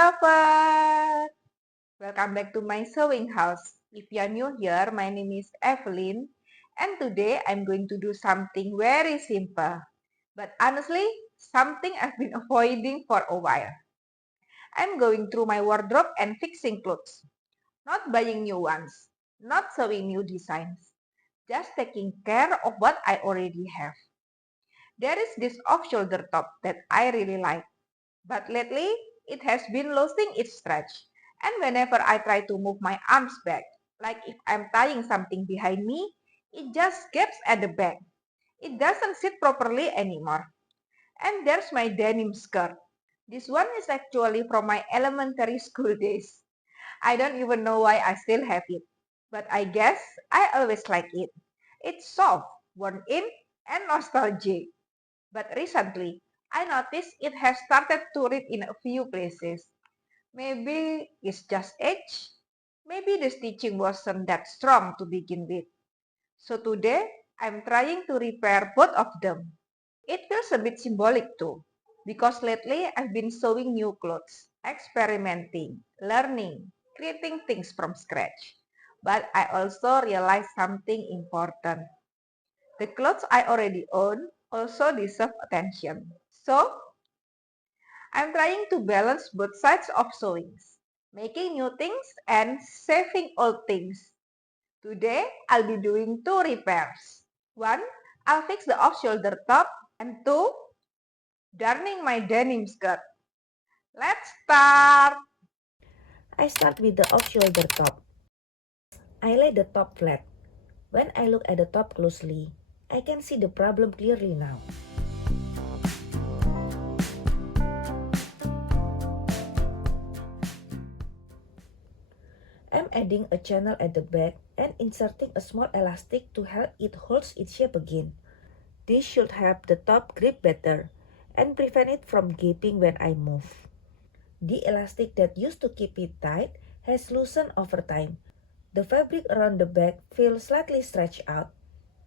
lover! Welcome back to my sewing house. If you are new here, my name is Evelyn, and today I'm going to do something very simple. But honestly, something I've been avoiding for a while. I'm going through my wardrobe and fixing clothes. Not buying new ones, not sewing new designs, just taking care of what I already have. There is this off-shoulder top that I really like. But lately, it has been losing its stretch. And whenever I try to move my arms back, like if I'm tying something behind me, it just gaps at the back. It doesn't sit properly anymore. And there's my denim skirt. This one is actually from my elementary school days. I don't even know why I still have it. But I guess I always like it. It's soft, worn in, and nostalgic. But recently, I noticed it has started to rip in a few places. Maybe it's just age. Maybe the stitching wasn't that strong to begin with. So today, I'm trying to repair both of them. It feels a bit symbolic too, because lately I've been sewing new clothes, experimenting, learning, creating things from scratch. But I also realized something important. The clothes I already own also deserve attention. So, I'm trying to balance both sides of sewings, making new things and saving old things. Today, I'll be doing two repairs. One, I'll fix the off-shoulder top, and two, darning my denim skirt. Let's start! I start with the off-shoulder top. I lay the top flat. When I look at the top closely, I can see the problem clearly now. I'm adding a channel at the back and inserting a small elastic to help it hold its shape again. This should help the top grip better and prevent it from gaping when I move. The elastic that used to keep it tight has loosened over time. The fabric around the back feels slightly stretched out,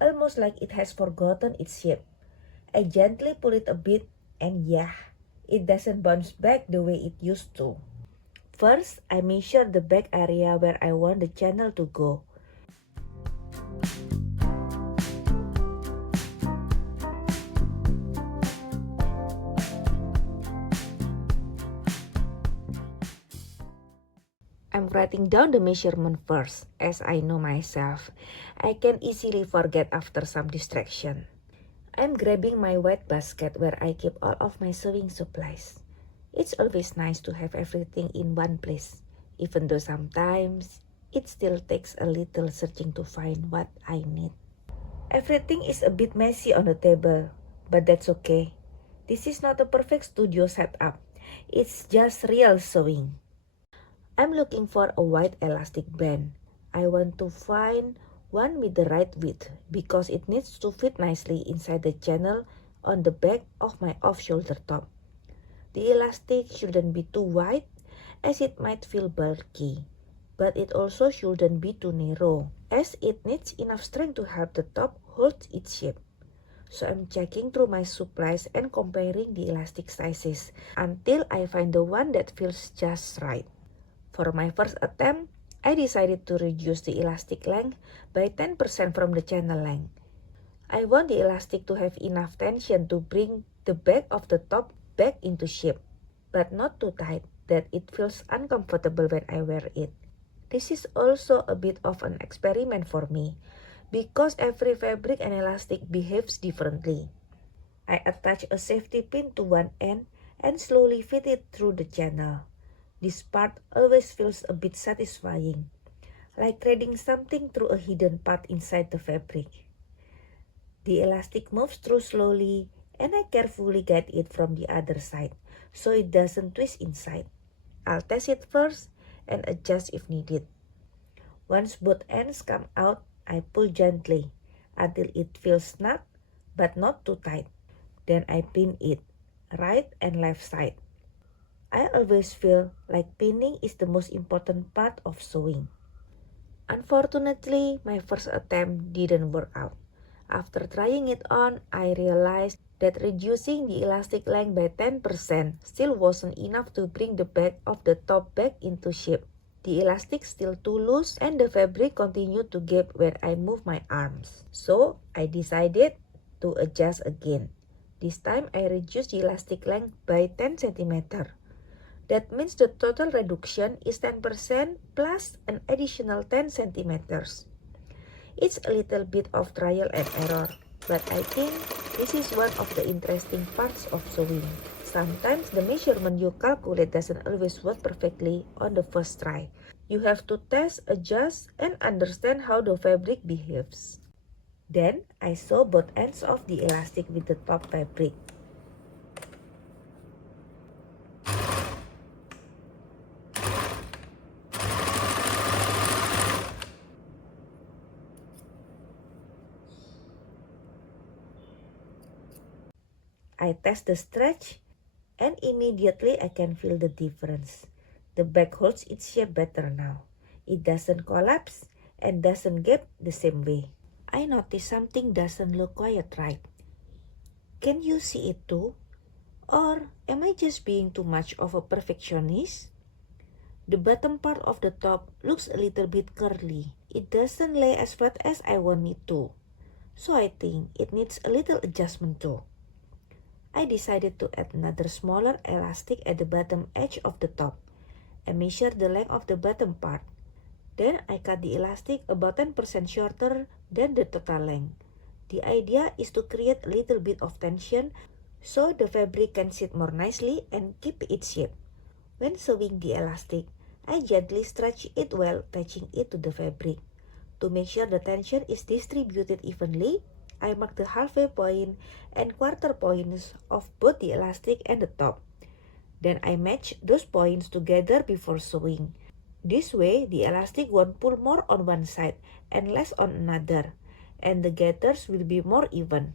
almost like it has forgotten its shape. I gently pull it a bit and yeah, it doesn't bounce back the way it used to. First, I measure the back area where I want the channel to go. I'm writing down the measurement first, as I know myself. I can easily forget after some distraction. I'm grabbing my white basket where I keep all of my sewing supplies. It's always nice to have everything in one place, even though sometimes it still takes a little searching to find what I need. Everything is a bit messy on the table, but that's okay. This is not a perfect studio setup. It's just real sewing. I'm looking for a white elastic band. I want to find one with the right width because it needs to fit nicely inside the channel on the back of my off-shoulder top. The elastic shouldn't be too wide as it might feel bulky, but it also shouldn't be too narrow as it needs enough strength to help the top hold its shape. So I'm checking through my supplies and comparing the elastic sizes until I find the one that feels just right. For my first attempt, I decided to reduce the elastic length by 10% from the channel length. I want the elastic to have enough tension to bring the back of the top back into shape, but not too tight that it feels uncomfortable when I wear it. This is also a bit of an experiment for me, because every fabric and elastic behaves differently. I attach a safety pin to one end and slowly feed it through the channel. This part always feels a bit satisfying, like threading something through a hidden part inside the fabric. The elastic moves through slowly and I carefully guide it from the other side so it doesn't twist inside. I'll test it first and adjust if needed. Once both ends come out, I pull gently until it feels snug but not too tight. Then I pin it, right and left side. I always feel like pinning is the most important part of sewing. Unfortunately, my first attempt didn't work out. After trying it on, I realized that reducing the elastic length by 10% still wasn't enough to bring the back of the top back into shape. The elastic still too loose and the fabric continued to gap when I moved my arms. So I decided to adjust again. This time I reduced the elastic length by 10 cm. That means the total reduction is 10% plus an additional 10 centimeters. It's a little bit of trial and error, but I think this is one of the interesting parts of sewing. Sometimes the measurement you calculate doesn't always work perfectly on the first try. You have to test, adjust, and understand how the fabric behaves. Then I sew both ends of the elastic with the top fabric. I test the stretch and immediately I can feel the difference. The back holds its shape better now. It doesn't collapse and doesn't gap the same way. I notice something doesn't look quite right. Can you see it too? Or am I just being too much of a perfectionist? The bottom part of the top looks a little bit curly. It doesn't lay as flat as I want it to. So I think it needs a little adjustment too. I decided to add another smaller elastic at the bottom edge of the top. I measured the length of the bottom part. Then I cut the elastic about 10% shorter than the total length. The idea is to create a little bit of tension so the fabric can sit more nicely and keep its shape. When sewing the elastic, I gently stretch it while attaching it to the fabric. To make sure the tension is distributed evenly, I mark the halfway point and quarter points of both the elastic and the top. Then I match those points together before sewing. This way, the elastic won't pull more on one side and less on another, and the gathers will be more even.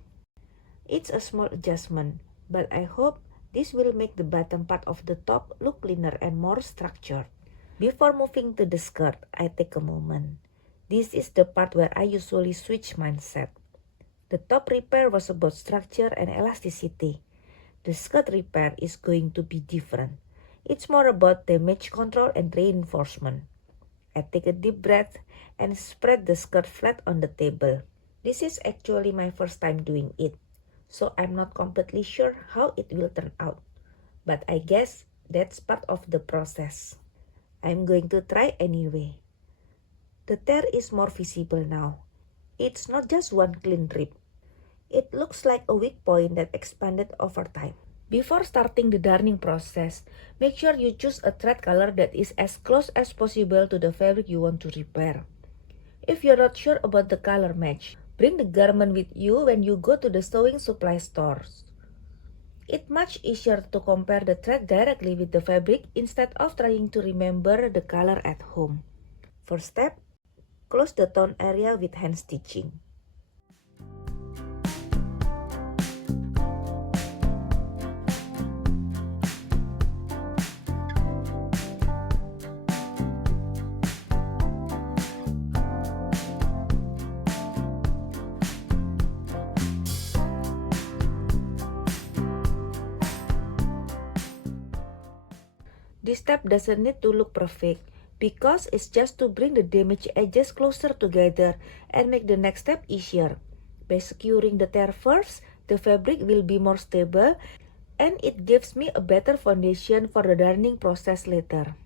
It's a small adjustment, but I hope this will make the bottom part of the top look cleaner and more structured. Before moving to the skirt, I take a moment. This is the part where I usually switch mindset. The top repair was about structure and elasticity. The skirt repair is going to be different. It's more about damage control and reinforcement. I take a deep breath and spread the skirt flat on the table. This is actually my first time doing it, so I'm not completely sure how it will turn out. But I guess that's part of the process. I'm going to try anyway. The tear is more visible now. It's not just one clean rip. It looks like a weak point that expanded over time. Before starting the darning process, make sure you choose a thread color that is as close as possible to the fabric you want to repair. If you're not sure about the color match, bring the garment with you when you go to the sewing supply stores. It's much easier to compare the thread directly with the fabric instead of trying to remember the color at home. First step, close the torn area with hand stitching. This step doesn't need to look perfect because it's just to bring the damaged edges closer together and make the next step easier. By securing the tear first, the fabric will be more stable and it gives me a better foundation for the darning process later.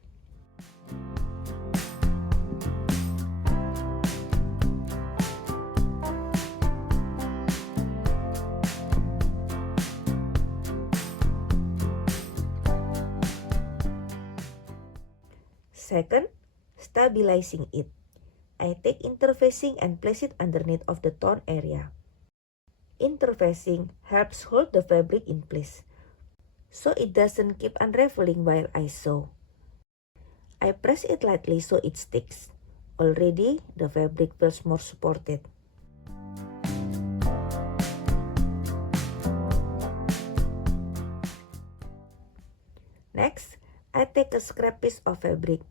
Second, stabilizing it. I take interfacing and place it underneath of the torn area. Interfacing helps hold the fabric in place, so it doesn't keep unraveling while I sew. I press it lightly so it sticks. Already, the fabric feels more supported. Next, I take a scrap piece of fabric.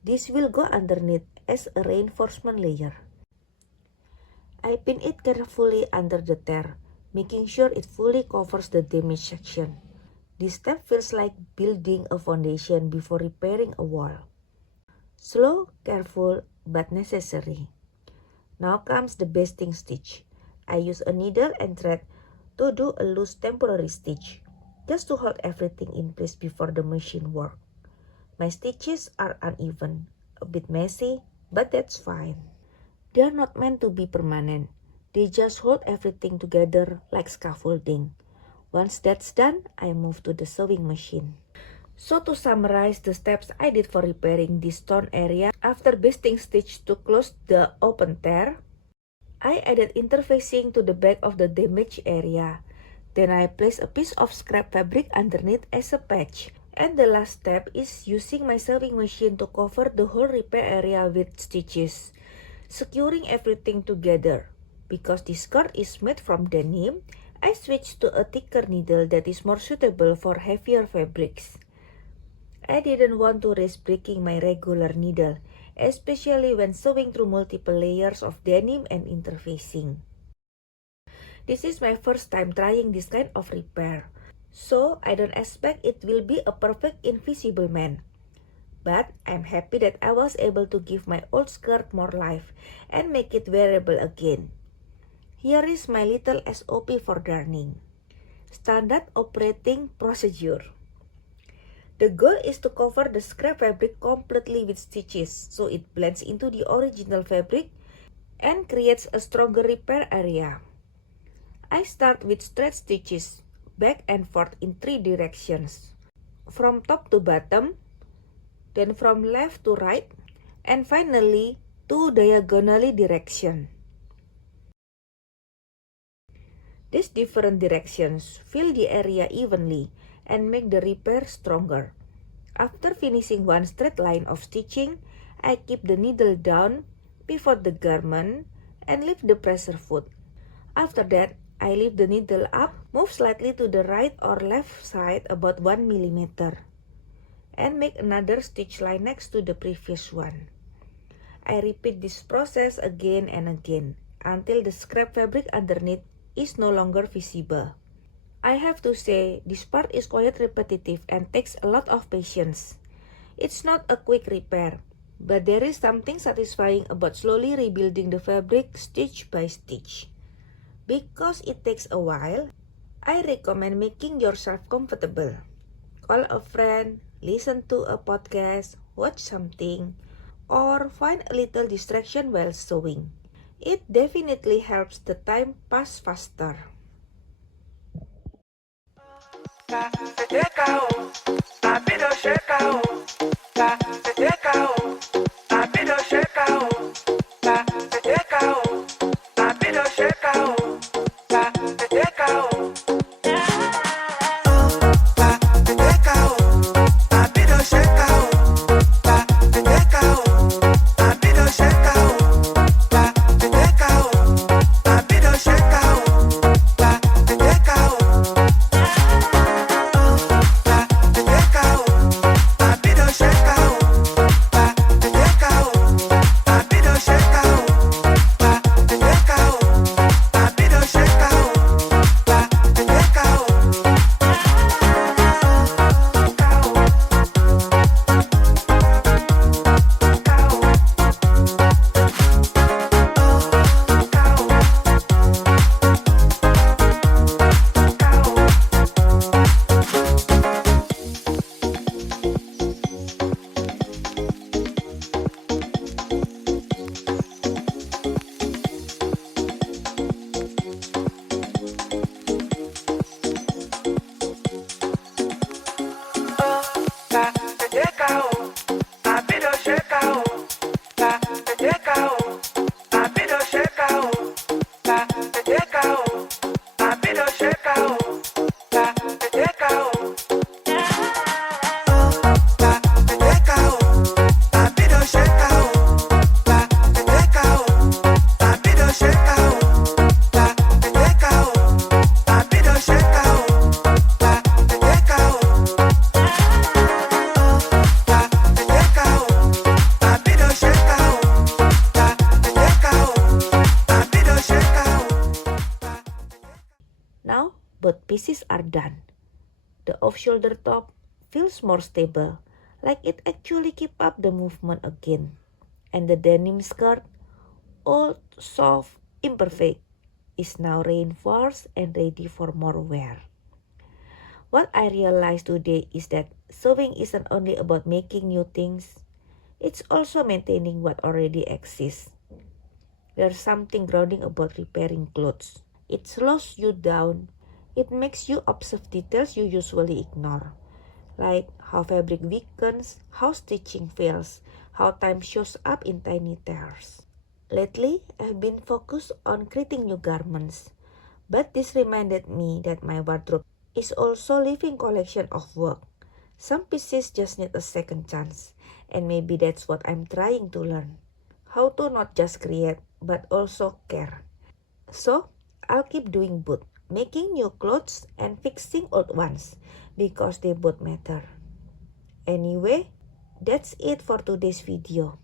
This will go underneath as a reinforcement layer. I pin it carefully under the tear, making sure it fully covers the damaged section. This step feels like building a foundation before repairing a wall. Slow, careful, but necessary. Now comes the basting stitch. I use a needle and thread to do a loose temporary stitch, just to hold everything in place before the machine work. My stitches are uneven, a bit messy, but that's fine. They are not meant to be permanent. They just hold everything together like scaffolding. Once that's done, I move to the sewing machine. So to summarize the steps I did for repairing this torn area, after basting stitch to close the open tear, I added interfacing to the back of the damaged area. Then I placed a piece of scrap fabric underneath as a patch. And the last step is using my sewing machine to cover the whole repair area with stitches, securing everything together. Because this skirt is made from denim, I switched to a thicker needle that is more suitable for heavier fabrics. I didn't want to risk breaking my regular needle, especially when sewing through multiple layers of denim and interfacing. This is my first time trying this kind of repair, so I don't expect it will be a perfect invisible man. But I'm happy that I was able to give my old skirt more life and make it wearable again. Here is my little SOP for darning. Standard operating procedure. The goal is to cover the scrap fabric completely with stitches so it blends into the original fabric and creates a stronger repair area. I start with straight stitches, back and forth in 3 directions, from top to bottom, then from left to right, and finally 2 diagonally direction. These different directions fill the area evenly and make the repair stronger. After finishing one straight line of stitching, I keep the needle down, pivot the garment, and lift the pressure foot. After that, I lift the needle up, move slightly to the right or left side about 1 mm, and make another stitch line next to the previous one. I repeat this process again and again until the scrap fabric underneath is no longer visible. I have to say, this part is quite repetitive and takes a lot of patience. It's not a quick repair, but there is something satisfying about slowly rebuilding the fabric stitch by stitch. Because it takes a while, I recommend making yourself comfortable. Call a friend, listen to a podcast, watch something, or find a little distraction while sewing. It definitely helps the time pass faster. Now, both pieces are done. The off-shoulder top feels more stable, like it actually keep up the movement again. And the denim skirt, old, soft, imperfect, is now reinforced and ready for more wear. What I realized today is that sewing isn't only about making new things, it's also maintaining what already exists. There's something grounding about repairing clothes. It slows you down. It makes you observe details you usually ignore, like how fabric weakens, how stitching fails, how time shows up in tiny tears. Lately, I've been focused on creating new garments, but this reminded me that my wardrobe is also a living collection of work. Some pieces just need a second chance, and maybe that's what I'm trying to learn. How to not just create, but also care. So, I'll keep doing both, making new clothes and fixing old ones, because they both matter. Anyway, that's it for today's video.